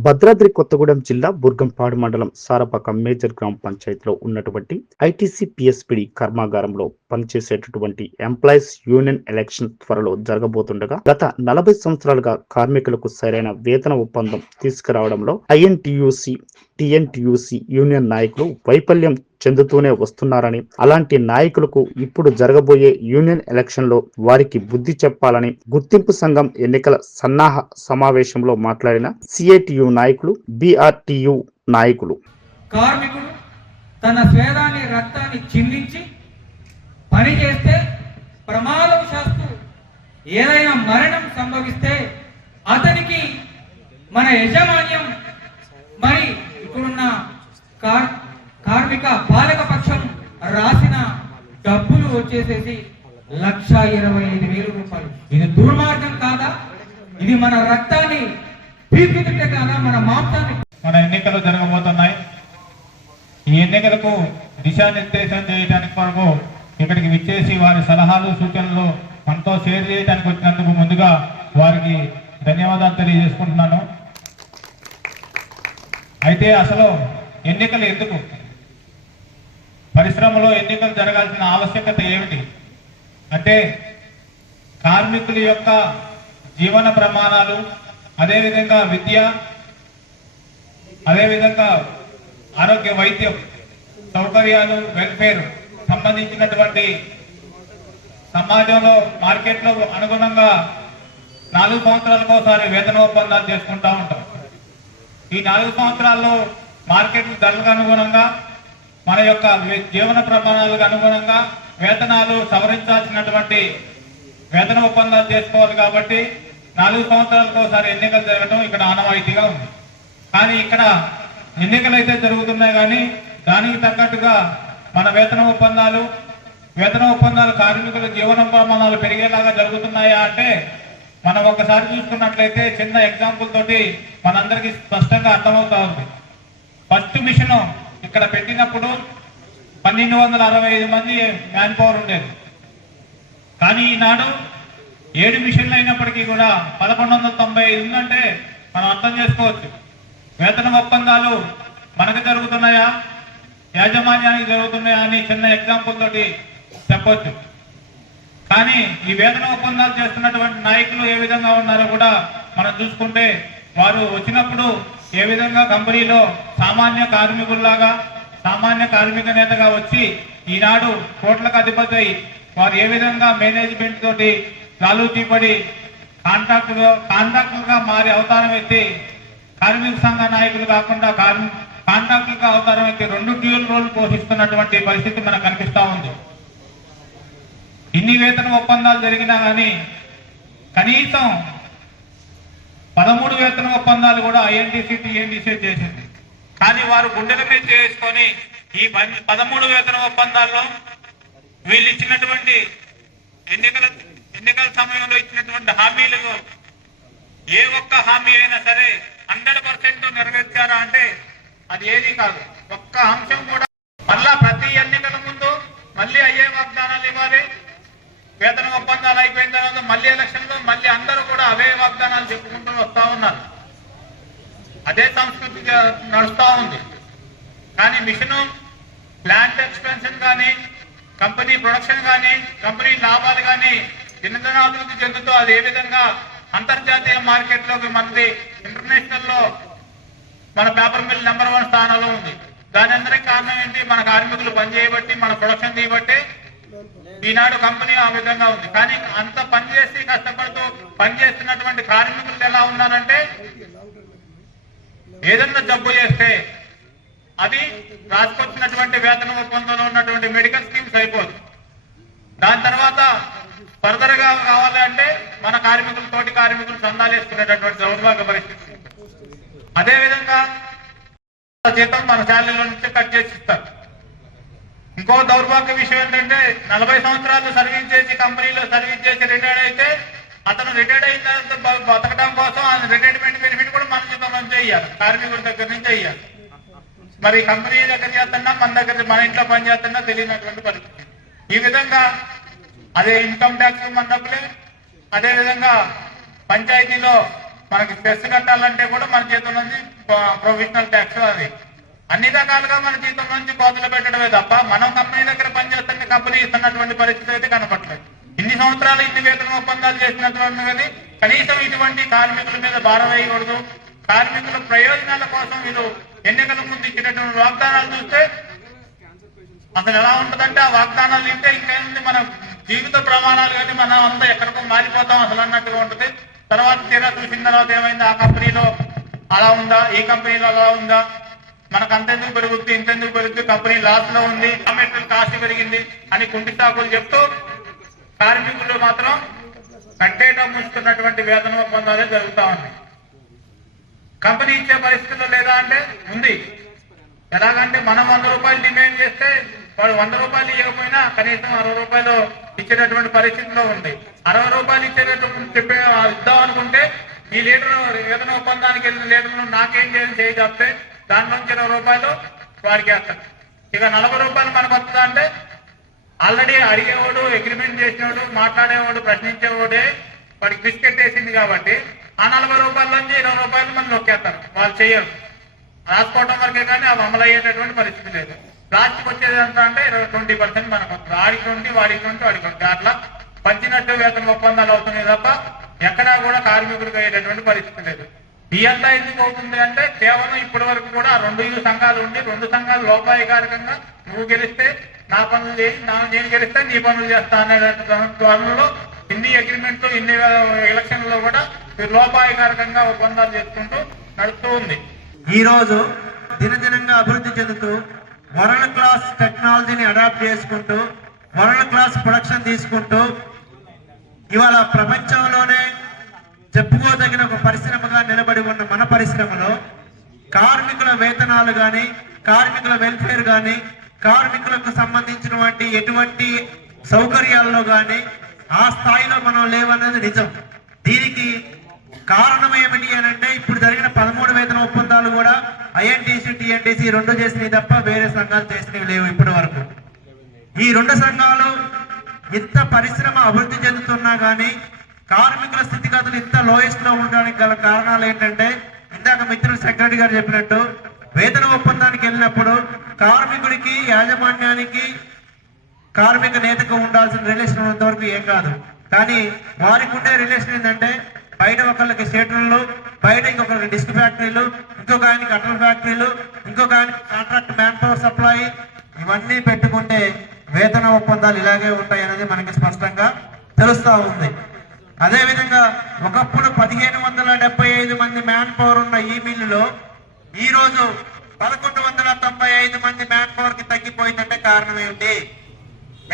భద్రాద్రి కొత్తగూడెం జిల్లా బుర్గంపాడు మండలం సారపాక మేజర్ గ్రామ పంచాయతీలో ఉన్నటువంటి ఐటీసీ పిఎస్పిడి కర్మాగారంలో పనిచేసేటటువంటి ఎంప్లాయీస్ యూనియన్ ఎలక్షన్ త్వరలో జరగబోతుండగా గత నలభై సంవత్సరాలుగా కార్మికులకు సరైన వేతన ఒప్పందం తీసుకురావడంలో ఐఎన్టీయూసి టిఎన్టీయూసి యూనియన్ నాయకులు వైఫల్యం చెందుతూనే వస్తున్నారని అలాంటి నాయకులకు ఇప్పుడు జరగబోయే యూనియన్ ఎలక్షన్లో వారికి బుద్ధి చెప్పాలని గుర్తింపు సంఘం ఎన్నికల సన్నాహ సమావేశంలో మాట్లాడిన సిఐటియు నాయకులు బిఆర్టియు నాయకులు. కార్మికుడు తన స్వేదాన్ని రక్తాన్ని చిందించి పని చేస్తే ప్రమాదం శాస్తు ఏదైనా మరణం సంభవిస్తే అతనికి మన యజమాన్యం వచ్చేసేసి లక్ష ఇరవై ఐదు వేలు రూపాయలు. ఇది దుర్మార్గం కాదా? ఇది మన రక్తాన్ని పీకుతుంటే కాదా? మన మాంసాన్ని మన ఎన్నికలు జరగబోతున్నాయి. ఈ ఎన్నికలకు దిశానిర్దేశం చేయడానికి కొరకు ఇక్కడికి విచ్చేసి వారి సలహాలు సూచనలు మనతో షేర్ చేయడానికి వచ్చినందుకు ముందుగా వారికి ధన్యవాదాలు తెలియజేసుకుంటున్నాను. అయితే అసలు ఎన్నికలు ఎందుకు? పరిశ్రమలో ఎన్నికలు జరగాల్సిన ఆవశ్యకత ఏమిటి? అంటే కార్మికుల యొక్క జీవన ప్రమాణాలు అదేవిధంగా విద్య అదేవిధంగా ఆరోగ్య వైద్యం సౌకర్యాలు వెల్ఫేర్ సంబంధించినటువంటి సమాజంలో మార్కెట్లో అనుగుణంగా నాలుగు సంవత్సరాలకు ఒకసారి వేతన ఒప్పందాలు చేసుకుంటూ ఉంటాం. ఈ నాలుగు సంవత్సరాల్లో మార్కెట్ ధరలకు అనుగుణంగా మన యొక్క జీవన ప్రమాణాలకు అనుగుణంగా వేతనాలు సవరించాల్సినటువంటి వేతన ఒప్పందాలు చేసుకోవాలి కాబట్టి నాలుగు సంవత్సరాలకు ఒకసారి ఎన్నికలు జరగడం ఇక్కడ ఆనవాయితీగా ఉంది. కానీ ఇక్కడ ఎన్నికలు అయితే జరుగుతున్నాయి కానీ దానికి తగ్గట్టుగా మన వేతన ఒప్పందాలు వేతన ఒప్పందాలు కార్మికుల జీవన ప్రమాణాలు పెరిగేలాగా జరుగుతున్నాయా అంటే మనం ఒకసారి చూసుకున్నట్లయితే చిన్న ఎగ్జాంపుల్ తోటి మనందరికీ స్పష్టంగా అర్థమవుతా ఉంది. ఫస్ట్ మిషన్ ఇక్కడ పెట్టినప్పుడు పన్నెండు వందల అరవై ఐదు మంది మ్యాన్ పవర్ ఉండేది. కానీ ఈనాడు ఏడు మిషన్లు అయినప్పటికీ కూడా పదకొండు వందల తొంభై ఐదు ఉందంటే మనం అర్థం చేసుకోవచ్చు. వేతన ఒప్పందాలు మనకు జరుగుతున్నాయా? యాజమాన్యానికి జరుగుతున్నాయా అని చిన్న ఎగ్జాంపుల్ తోటి చెప్పవచ్చు కానీ ఈ వేతన ఒప్పందాలు చేస్తున్నటువంటి నాయకులు ఏ విధంగా ఉన్నారో కూడా మనం చూసుకుంటే వారు వచ్చినప్పుడు ఏ విధంగా కంపెనీలో సామాన్య కార్మికుల్లాగా సామాన్య కార్మిక నేతగా వచ్చి ఈనాడు కోట్లకు అధిపతి అయి వారు ఏ విధంగా మేనేజ్మెంట్ తోటి లాలూచీ పడి కాంట్రాక్టులు కాంట్రాక్టులుగా మారి అవతారం ఎత్తి కార్మిక సంఘ నాయకులు కాకుండా కాంట్రాక్టర్గా అవతారం ఎత్తి రెండు డ్యూల్ రోల్ పోషిస్తున్నటువంటి పరిస్థితి మనకు కనిపిస్తూ ఉంది. ఇన్ని వేతన ఒప్పందాలు జరిగినా కానీ కనీసం పదమూడు వేతన ఒప్పందాలు కూడా ఐఎన్టీసీ టీఎన్టీసీ చేసింది. కానీ వారు గుండెల మీద చేసుకొని ఈ పదమూడు వేతన ఒప్పందాల్లో వీళ్ళు ఇచ్చినటువంటి ఎన్నికల ఎన్నికల సమయంలో ఇచ్చినటువంటి హామీలు ఏ ఒక్క హామీ అయినా సరే హండ్రెడ్ పర్సెంట్ నెరవేర్చారా అంటే అది ఏది కాదు. ఒక్క అంశం కూడా మళ్ళా ప్రతి ఎన్నికల ముందు మళ్ళీ అయ్యే వాగ్దానాలు ఇవ్వాలి. వేతన ఒప్పందాలు అయిపోయిన తర్వాత మళ్ళీ ఎలక్షన్లో మళ్ళీ అందరూ కూడా అవే వాగ్దానాలు చెప్పుకుంటూ వస్తూ ఉన్నారు. అదే సంస్కృతి నడుస్తూ ఉంది. కానీ మిషన్ ప్లాంట్ ఎక్స్పెన్షన్ కానీ కంపెనీ ప్రొడక్షన్ కానీ కంపెనీ లాభాలు కానీ దినదినాభివృద్ధి చెందుతూ అది ఏ విధంగా అంతర్జాతీయ మార్కెట్లోకి మనది ఇంటర్నేషనల్లో మన పేపర్ మిల్ నెంబర్ వన్ స్థానంలో ఉంది. దాని అందరికీ కారణం ఏంటి? మన కార్మికులు పని చేయబట్టి మన ప్రొడక్షన్ తీయబట్టే ఈనాడు కంపెనీ ఆ విధంగా ఉంది. కానీ అంత పని చేసి కష్టపడుతూ పని చేస్తున్నటువంటి కార్మికులు ఎలా ఉన్నారంటే ఏదన్నా జబ్బు చేస్తే అది రాసుకొచ్చినటువంటి వేతన ఒప్పందంలో ఉన్నటువంటి మెడికల్ స్కీమ్స్ అయిపోదు. దాని తర్వాత ఫర్దర్గా కావాలి అంటే మన కార్మికులు తోటి కార్మికులు సందాలు వేసుకునేటటువంటి దౌర్భాగ్య పరిస్థితి. అదేవిధంగా జీతం మన శాలరీలో నుంచి కట్ చేసి ఇస్తారు. ఇంకో దౌర్భాగ్య విషయం ఏంటంటే నలభై సంవత్సరాలు సర్వీస్ చేసి కంపెనీలో సర్వీస్ చేసి రిటైర్డ్ అయితే అతను రిటైర్డ్ అయిన తర్వాత బతకడం కోసం ఆయన రిటైర్మెంట్ బెనిఫిట్ కూడా మన జీతం నుంచి ఇయ్యాలి. కార్మికుల దగ్గర నుంచి ఇయ్యాలి. మరి కంపెనీ దగ్గర చేస్తున్నా మన దగ్గర మన ఇంట్లో పని చేస్తున్నా తెలియనటువంటి పరిస్థితి. ఈ విధంగా అదే ఇన్కమ్ ట్యాక్స్ మన డబ్బులే అదే విధంగా పంచాయతీలో మనకి స్ట్రెస్ కట్టాలంటే కూడా మన చేతుల నుంచి ప్రొఫెషనల్ ట్యాక్స్ అది. అన్ని రకాలుగా మన జీతం నుంచి కోతలు పెట్టడమే తప్ప మనం కంపెనీ దగ్గర పనిచేస్తున్న కంపెనీ ఇస్తున్నటువంటి పరిస్థితి అయితే కనపడలేదు. ఇన్ని సంవత్సరాలు ఇన్ని వేతన ఒప్పందాలు చేసినటువంటి కానీ కనీసం ఇటువంటి కార్మికుల మీద భారం వేయకూడదు. కార్మికుల ప్రయోజనాల కోసం వీళ్ళు ఎన్నికల ముందు ఇచ్చినటువంటి వాగ్దానాలు చూస్తే అసలు ఎలా ఉంటుందంటే ఆ వాగ్దానాలు ఇస్తే ఇంకేముంది మన జీవిత ప్రమాణాలు కానీ మనం అంతా ఎక్కడికో మారిపోతాం అసలు అన్నట్టుగా ఉంటుంది. తర్వాత తీరా చూసిన తర్వాత ఏమైంది? ఆ కంపెనీలో అలా ఉందా? ఈ కంపెనీలో అలా ఉందా? మనకు అంతెందుకు పెరుగుద్ది ఇంతెందుకు పెరుగుద్ది కంపెనీ లాస్లో ఉంది మెటీరియల్ కాస్ట్ పెరిగింది అని కుంటితాకులు చెప్తూ కార్మికులు మాత్రం కట్టేట ముంచుతున్నటువంటి వేతన ఒప్పందాలే జరుగుతా ఉన్నాయి. కంపెనీ ఇచ్చే పరిస్థితుల్లో లేదా అంటే ఉంది. ఎలాగంటే మనం వంద రూపాయలు డిమాండ్ చేస్తే వాడు వంద రూపాయలు ఇవ్వకపోయినా కనీసం అరవై రూపాయలు ఇచ్చేటటువంటి పరిస్థితిలో ఉంది. అరవై రూపాయలు ఇచ్చేటటువంటి చెప్పే ఇద్దాం అనుకుంటే ఈ లీటర్ వేతన ఒప్పందానికి వెళ్ళిన లీటర్ను నాకేం చేయాలని చేయి దాని నుంచి ఇరవై రూపాయలు వాడికి వేస్తాడు ఇక నలభై రూపాయలు మనకు వస్తుందా అంటే ఆల్రెడీ అడిగేవాడు అగ్రిమెంట్ చేసినవాడు మాట్లాడేవాడు ప్రశ్నించేవాడే వాడికి బిస్కెట్ వేసింది కాబట్టి ఆ నలభై రూపాయల నుంచి ఇరవై రూపాయలు మనం నొక్కేస్తారు వాళ్ళు చేయరు రాసుకోవడం వరకే కానీ అవి అమలు అయ్యేటటువంటి పరిస్థితి లేదు. ప్లాస్టిక్ వచ్చేది ఎంత అంటే ఇరవై ట్వంటీ పర్సెంట్ మనకు వస్తుంది. ఆడికి ట్వంటీ వాడికి ట్వంటీ వాడికి ట్వంటీ. అట్లా పంచినట్టు వేతన ఒప్పందాలు అవుతున్నాయి తప్ప ఎక్కడా కూడా కార్మికుడికి అయ్యేటటువంటి పరిస్థితి లేదు. ఈ అంతా ఎందుకు అవుతుంది అంటే కేవలం ఇప్పటి వరకు కూడా రెండు ఇరు సంఘాలు ఉండి రెండు సంఘాలు లోపాయకారికంగా నువ్వు గెలిస్తే నా పనులు చేయి నా నేను గెలిస్తే నీ పనులు చేస్తా అనే ధోరణిలో ఇన్ని అగ్రిమెంట్లు ఇన్ని ఎలక్షన్లో కూడా లోపాయకారకంగా లోపాయకారికంగా ఒప్పందాలు చేసుకుంటూ నడుస్తూ ఉంది. ఈ రోజు దినదినంగా అభివృద్ధి చెందుతూ వరల్డ్ క్లాస్ టెక్నాలజీని అడాప్ట్ చేసుకుంటూ వరల్డ్ క్లాస్ ప్రొడక్షన్ తీసుకుంటూ ఇవాళ ప్రపంచంలోనే చెప్పుకోదగిన ఒక పరిశ్రమగా నిలబడి ఉన్న మన పరిశ్రమలో కార్మికుల వేతనాలు కానీ కార్మికుల వెల్ఫేర్ కానీ కార్మికులకు సంబంధించినటువంటి ఎటువంటి సౌకర్యాల్లో కానీ ఆ స్థాయిలో మనం లేవన్నది నిజం. దీనికి కారణం ఏమిటి అని అంటే ఇప్పుడు జరిగిన పదమూడు వేతన ఒప్పందాలు కూడా ఐఎన్టీసీ టిఎన్టీసీ రెండు చేసినవి తప్ప వేరే సంఘాలు చేసినవి లేవు ఇప్పటి వరకు. ఈ రెండు సంఘాలు ఇంత పరిశ్రమ అభివృద్ధి చెందుతున్నా కానీ కార్మికుల స్థితిగతులు ఇంత లోయెస్ట్లో ఉండడానికి గల కారణాలు ఏంటంటే ఇందాక మిత్రులు సెక్రటరీ గారు చెప్పినట్టు వేతన ఒప్పందానికి వెళ్ళినప్పుడు కార్మికుడికి యాజమాన్యానికి కార్మిక నేతకు ఉండాల్సిన రిలేషన్ ఉన్నంతవరకు ఏం కాదు. కానీ వారికి ఉండే రిలేషన్ ఏంటంటే బయట ఒకళ్ళకి షేటర్లు బయట ఇంకొకరికి డిస్క్ ఫ్యాక్టరీలు ఇంకొక ఆయనకి అటల్ ఫ్యాక్టరీలు ఇంకొక ఆయనకి కాంట్రాక్ట్ మ్యాన్ పవర్ సప్లై ఇవన్నీ పెట్టుకుంటే వేతన ఒప్పందాలు ఇలాగే ఉంటాయి అనేది మనకి స్పష్టంగా తెలుస్తూ ఉంది. అదేవిధంగా ఒకప్పుడు పదిహేను వందల డెబ్బై ఐదు మంది మ్యాన్ పవర్ ఉన్న ఈ మిల్లులో ఈరోజు పదకొండు వందల తొంభై ఐదు మంది మ్యాన్ పవర్కి తగ్గిపోయిందంటే కారణం ఏమిటి?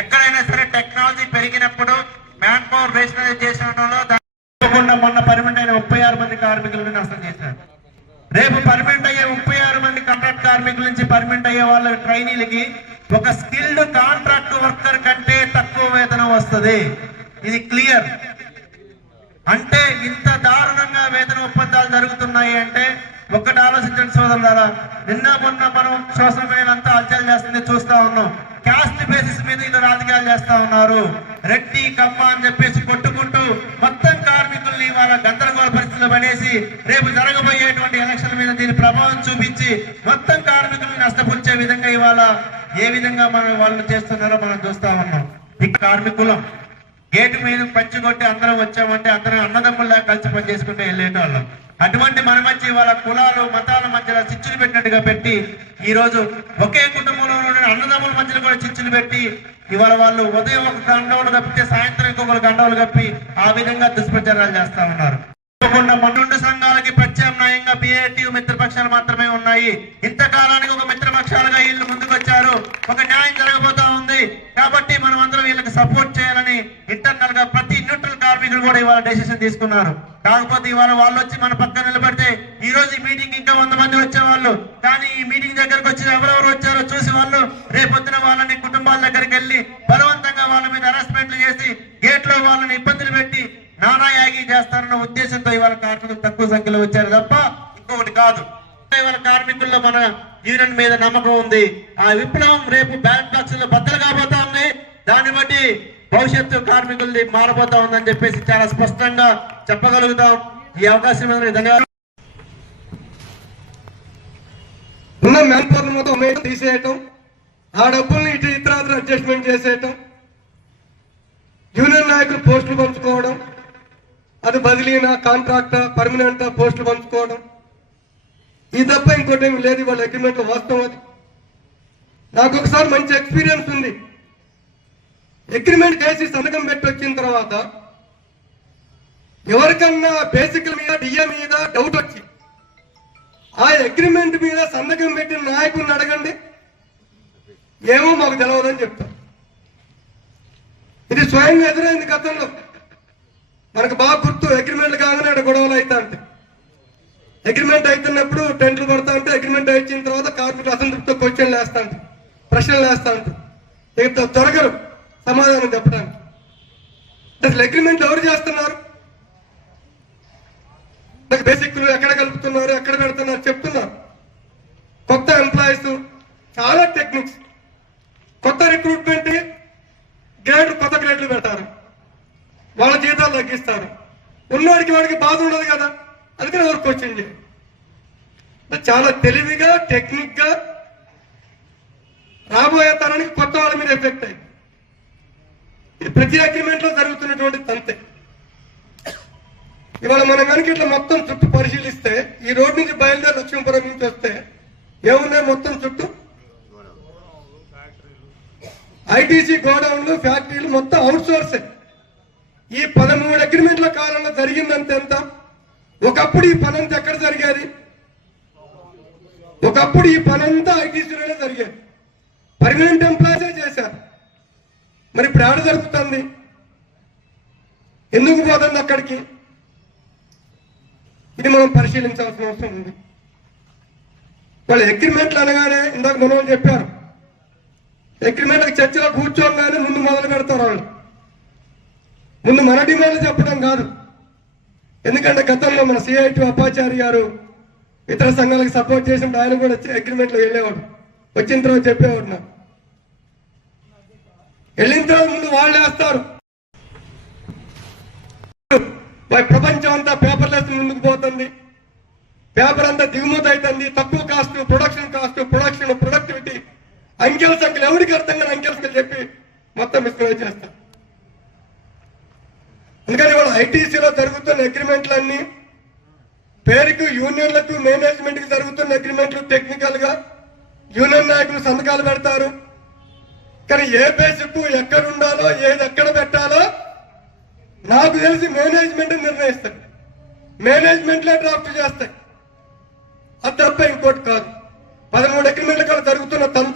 ఎక్కడైనా సరే టెక్నాలజీ పెరిగినప్పుడు మ్యాన్ పవర్ రేషనలైజ్ చేసడంలో తప్పకుండా మొన్న పర్మనెంట్ అయిన ముప్పై ఆరు మంది కార్మికులను నష్టం చేశారు. రేపు పర్మనెంట్ అయ్యే ముప్పై ఆరు మంది కాంట్రాక్ట్ కార్మికుల నుంచి పర్మనెంట్ అయ్యే వాళ్ళ ట్రైనీలకి ఒక స్కిల్డ్ కాంట్రాక్ట్ వర్కర్ కంటే తక్కువ వేతనం వస్తుంది. ఇది క్లియర్ అంటే ఇంత దారుణంగా వేతన ఒప్పందాలు జరుగుతున్నాయి అంటే ఒక్కటి ఆలోచించండి సోదరులారా. నిన్న మొన్న మనం సోషల్ మీడియా అంతా హల్చల్ చేస్తుంది చూస్తా ఉన్నాం. క్యాస్ట్ బేసిస్ మీద వీళ్ళు రాజకీయాలు చేస్తా ఉన్నారు. రెడ్డి కమ్మ అని చెప్పేసి కొట్టుకుంటూ మొత్తం కార్మికుల్ని వాళ్ళ గందరగోళ పరిస్థితులు పడేసి రేపు జరగబోయేటువంటి ఎలక్షన్ మీద దీని ప్రభావం చూపించి మొత్తం కార్మికుల్ని నష్టపరిచే విధంగా ఇవాళ ఏ విధంగా మనం వాళ్ళు చేస్తున్నారో మనం చూస్తా ఉన్నాం. ఇక కార్మికులం. గేటు మీద పంచి కొట్టి అందరం వచ్చామంటే అందరం అన్నదమ్ముల్లా కలిసి పని చేసుకుంటూ వెళ్ళేటోళ్ళం. అటువంటి మన మధ్య వాళ్ళ కులాలు మతాల మధ్యలో చిచ్చులు పెట్టినట్టుగా పెట్టి ఈ రోజు ఒకే కుటుంబంలో ఉన్న అన్నదమ్ముల మధ్యలో కూడా చిచ్చులు పెట్టి ఇవాళ వాళ్ళు ఉదయం ఒక గండవులు కప్పితే సాయంత్రం ఇంకొకరు గండవులు కప్పి ఆ విధంగా దుష్ప్రచారాలు చేస్తా ఉన్నారు. తప్పకుండా రెండు సంఘాలకి ప్రత్యామ్నాయంగా బిఏటి మిత్రపక్షాలు మాత్రమే ఉన్నాయి. ఇంతకాలానికి ఒక మిత్రపక్షాలుగా వీళ్ళు ముందుకొచ్చారు. ఒక న్యాయం జరగబోతుంది కూడా ఇవాళ డెసిషన్ తీసుకున్నారు. కాకపోతే ఇవాళ వాళ్ళు వచ్చి మన పక్కన నిలబడితే ఈ రోజు ఈ మీటింగ్ ఇంకా వంద మంది వచ్చేవాళ్ళు. కానీ ఈ మీటింగ్ దగ్గరకు వచ్చి ఎవరెవరు వచ్చారో చూసి వాళ్ళు రేపొద్దున వాళ్ళని కుటుంబాల దగ్గరికి వెళ్ళి బలవంతంగా వాళ్ళ మీద అరెస్ట్మెంట్లు చేసి గేట్లో వాళ్ళని ఇబ్బందులు పెట్టి నానాయాగి చేస్తారన్న ఉద్దేశంతో ఇవాళ కార్మికులు తక్కువ సంఖ్యలో వచ్చారు తప్ప ఇంకొకటి కాదు. ఇవాళ కార్మికుల్లో మన యూనియన్ మీద నమ్మకం ఉంది. ఆ విప్లవం రేపు బ్యాలెట్ బాక్స్లో బద్దలు కాబోతా దాన్ని బట్టి భవిష్యత్తు కార్మికులది మారబోతా ఉందని చెప్పేసి చాలా స్పష్టంగా చెప్పగలుగుతాం. ఈ అవకాశం ఉన్న మ్యాన్ పవర్ మొత్తం తీసేయటం ఆ డబ్బుల్ని ఇటు ఇతరాత్ర అడ్జస్ట్మెంట్ చేసేయటం యూనియన్ నాయకులు పోస్టులు పంచుకోవడం అది బదిలీనా కాంట్రాక్టా పర్మనెంటా పోస్టులు పంచుకోవడం ఈ తప్ప ఇంకోటి ఏమి లేదు వాళ్ళ అగ్రిమెంట్ వాస్తవం అది. నాకు ఒకసారి మంచి ఎక్స్పీరియన్స్ ఉంది. అగ్రిమెంట్ చేసి సంతకం పెట్టి వచ్చిన తర్వాత ఎవరికన్నా బేసికల్ మీద డిఏ మీద డౌట్ వచ్చి ఆ అగ్రిమెంట్ మీద సంతకం పెట్టిన నాయకుడిని అడగండి. ఏమో మాకు తెలియదని చెప్తాం ఇది స్వయంగా ఎదురైంది గతంలో. మనకు బాగా గుర్తు అగ్రిమెంట్ కాగానే ఇక్కడ గొడవలు అవుతా అంటే అగ్రిమెంట్ అవుతున్నప్పుడు టెంట్లు పడతా ఉంటే అగ్రిమెంట్ అయిన తర్వాత కార్మికులు అసంతృప్తితో క్వశ్చన్లు వేస్తా అంటే ప్రశ్నలు వేస్తా అంటే ఇక దొరకరు సమాధానం చెప్పడానికి. అసలు అగ్రిమెంట్ ఎవరు చేస్తున్నారు? నాకు బేసిక్ ఎక్కడ కలుపుతున్నారు ఎక్కడ పెడుతున్నారు చెప్తున్నారు. కొత్త ఎంప్లాయీస్ చాలా టెక్నిక్స్ కొత్త రిక్రూట్మెంట్ గ్రేడ్ కొత్త గ్రేడ్లు పెడతారు వాళ్ళ జీతాలు తగ్గిస్తారు. ఉన్నవాడికి వాడికి బాధ ఉండదు కదా. అందుకని ఎవరికి వచ్చింది చాలా తెలివి టెక్నిక్గా రాబోయే తరానికి కొత్త వాళ్ళ మీద ఎఫెక్ట్ అయింది ఇది ప్రతి అగ్రిమెంట్లో జరుగుతున్నటువంటి తంతే. ఇవాళ మనం కనుక ఇట్లా మొత్తం చుట్టూ పరిశీలిస్తే ఈ రోడ్ నుంచి బయలుదేరి లక్ష్మీపురం నుంచి వస్తే ఏమున్నాయి మొత్తం చుట్టూ? ఐటీసీ గోడౌన్లు ఫ్యాక్టరీలు మొత్తం అవుట్ సోర్సే ఈ పదమూడు అగ్రిమెంట్ల కాలంలో జరిగిందంత ఎంత? ఒకప్పుడు ఈ పని ఎక్కడ జరిగేది? ఒకప్పుడు ఈ పనంతా అంతా ఐటీసీలోనే జరిగేది. పర్మనెంట్ ఎంప్లాయీసే మరి ఇప్పుడు ఆడ జరుగుతుంది? ఎందుకు పోతుంది అక్కడికి? ఇది మనం పరిశీలించాల్సిన అవసరం ఉంది. వాళ్ళ అగ్రిమెంట్లు అనగానే ఇందాక మనం చెప్పారు. అగ్రిమెంట్కి చర్చలో కూర్చోగానే ముందు మొదలు పెడతారు వాళ్ళు. ముందు మన డిమాండ్లు చెప్పడం కాదు. ఎందుకంటే గతంలో మన సిఐటి అపాచారి గారు ఇతర సంఘాలకు సపోర్ట్ చేసినప్పుడు ఆయన కూడా వచ్చి అగ్రిమెంట్లో వెళ్ళేవాడు. వచ్చిన తర్వాత చెప్పేవాడు నాకు. వెళ్ళిన తర్వాత ముందు వాళ్ళు వేస్తారు. ప్రపంచం అంతా పేపర్లెస్ ముందుకు పోతుంది. పేపర్ అంతా దిగుమతి అవుతుంది తక్కువ cost production cost production productivity అంకెల సంఖ్యలు ఎవరికి అర్థం కానీ అంకెల సంఖ్యలు చెప్పి మొత్తం మిస్క్రైజ్ చేస్తారు. అందుకని వాళ్ళ ఐటీసీలో జరుగుతున్న అగ్రిమెంట్లన్నీ పేరుకు యూనియన్లకు మేనేజ్మెంట్కి జరుగుతున్న అగ్రిమెంట్లు టెక్నికల్గా యూనియన్ నాయకులు సంతకాలు పెడతారు. కానీ ఏ బేసిక్ ఎక్కడ ఉండాలో ఏది ఎక్కడ పెట్టాలో నాకు తెలిసి మేనేజ్మెంట్ నిర్ణయిస్తాయి మేనేజ్మెంట్లే డ్రాఫ్ట్ చేస్తాయి అది తప్ప ఇంకోటి కాదు. పదమూడు అగ్రిమెంట్ల కాదు జరుగుతున్న తంతం